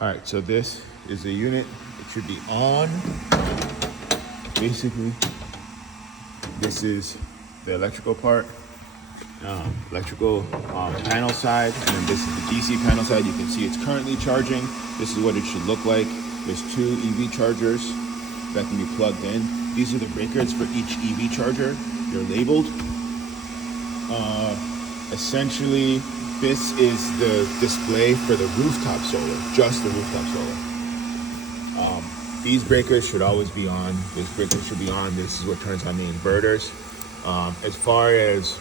All right, so this is the unit. It should be on. Basically, this is the electrical part, electrical panel side, and then this is the DC panel side. You can see it's currently charging. This is what it should look like. There's two EV chargers that can be plugged in. These are the breakers for each EV charger. They're labeled. Essentially, this is the display for the rooftop solar, just the rooftop solar. These breakers should always be on. This breaker should be on. This is what turns on the inverters. As far as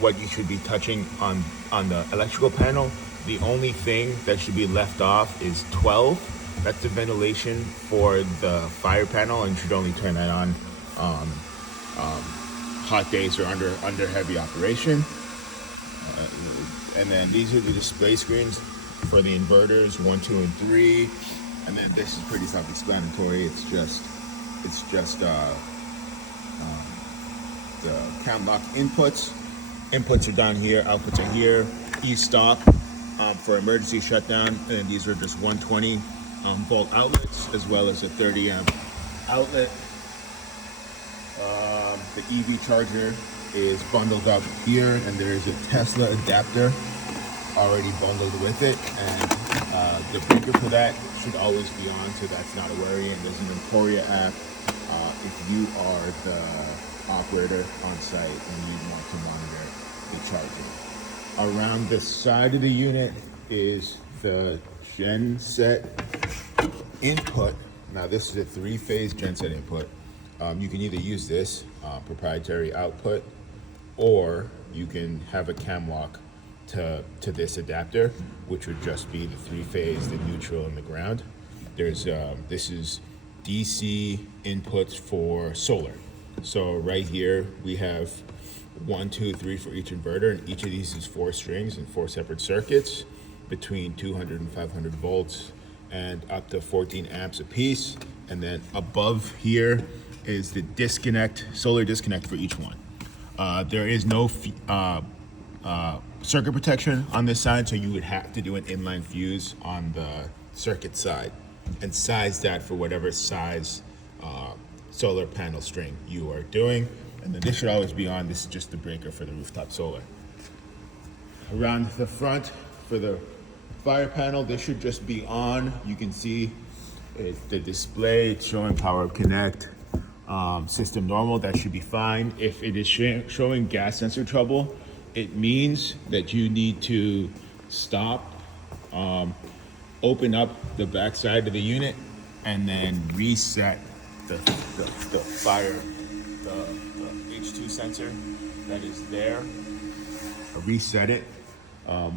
what you should be touching on the electrical panel, the only thing that should be left off is 12. That's the ventilation for the fire panel, and you should only turn that on hot days or under heavy operation. And then these are the display screens for the inverters 1, 2, and 3. And then this is pretty self-explanatory. It's just the cam lock inputs. Inputs are down here, outputs are here. E-stop for emergency shutdown. And these are just 120 volt outlets, as well as a 30 amp outlet. The EV charger is bundled up here, and there's a Tesla adapter already bundled with it, and the breaker for that should always be on, so that's not a worry. And there's an Emporia app if you are the operator on site and you want to monitor the charging. Around the side of the unit is the genset input. Now this is a 3-phase genset input. You can either use this proprietary output, or you can have a cam lock to this adapter, which would just be the 3-phase, the neutral, and the ground. There's this is DC inputs for solar. So right here we have 1, 2, 3 for each inverter, and each of these is 4 strings and 4 separate circuits between 200 and 500 volts and up to 14 amps a piece. And then above here is the disconnect, solar disconnect for each one. There is no circuit protection on this side, so you would have to do an inline fuse on the circuit side and size that for whatever size solar panel string you are doing. And then this should always be on. This is just the breaker for the rooftop solar. Around the front for the fire panel, this should just be on. You can see the display, it's showing power up connect, system normal. That should be fine. If it is showing gas sensor trouble, it means that you need to stop, open up the back side of the unit, and then reset the fire, the H2 sensor that is there. Reset it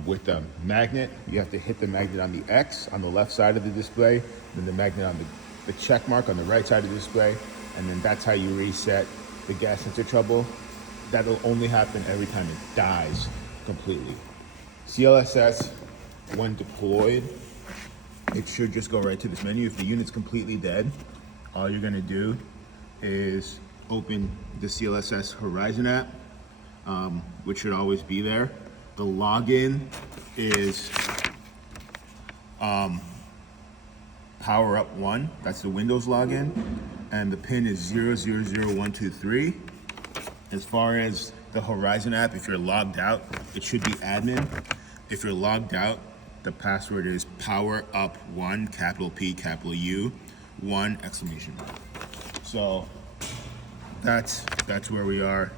with a magnet. You have to hit the magnet on the X on the left side of the display, then the magnet on the check mark on the right side of the display, and then that's how you reset the gas sensor trouble. That'll only happen every time it dies completely. CLSS, when deployed, it should just go right to this menu. If the unit's completely dead, all you're gonna do is open the CLSS Horizon app, which should always be there. The login is Power Up 1, that's the Windows login, and the pin is 000123. As far as the Horizon app, if you're logged out, it should be admin. If you're logged out, the password is Power Up 1, capital P, capital U, 1 exclamation mark. So that's where we are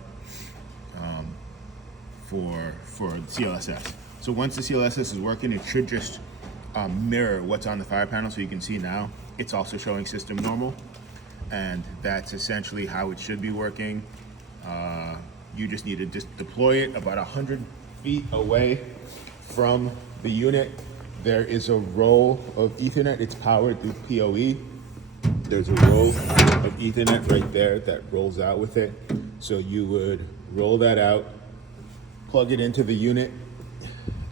for CLSS. So once the CLSS is working, it should just mirror what's on the fire panel. So you can see now it's also showing system normal, and that's essentially how it should be working. You just need to just deploy it about 100 feet away from the unit. There is a row of Ethernet. It's powered through PoE. There's a row of Ethernet right there that rolls out with it. So you would roll that out, plug it into the unit,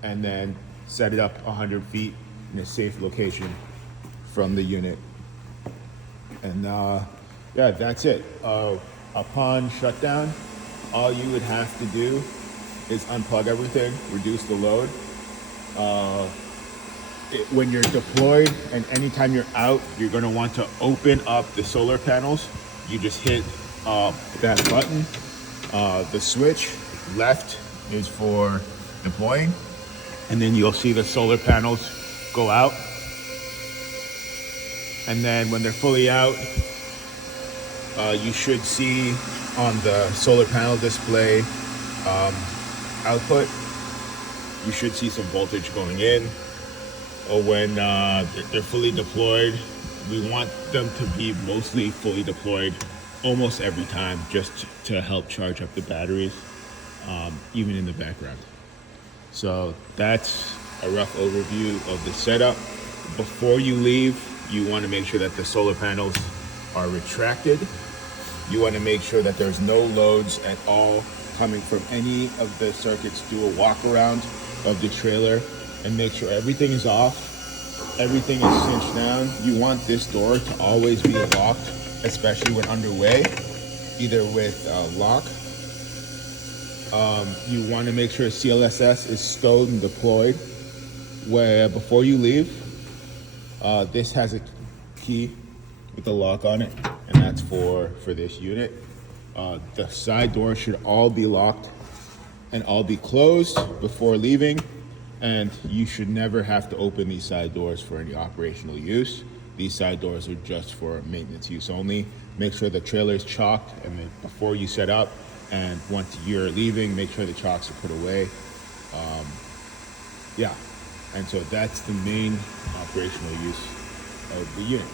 and then set it up 100 feet in a safe location from the unit. And yeah, that's it. Upon shutdown, all you would have to do is unplug everything, reduce the load. when you're deployed and anytime you're out, you're going to want to open up the solar panels. You just hit that button. The switch left is for deploying, and then you'll see the solar panels go out. And then when they're fully out, you should see on the solar panel display output, you should see some voltage going in. Or when they're fully deployed, we want them to be mostly fully deployed almost every time, just to help charge up the batteries, even in the background. So that's a rough overview of the setup. Before you leave, you want to make sure that the solar panels are retracted. You want to make sure that there's no loads at all coming from any of the circuits. Do a walk around of the trailer and make sure everything is off, everything is cinched down. You want this door to always be locked, especially when underway, either with lock. You want to make sure CLSS is stowed and deployed. Where before you leave, this has a key with a lock on it, and that's for this unit. The side doors should all be locked and all be closed before leaving, and you should never have to open these side doors for any operational use. These side doors are just for maintenance use only. Make sure the trailer is chalked, and then before you set up, and once you're leaving, make sure the chocks are put away. Yeah, and so that's the main operational use of the unit.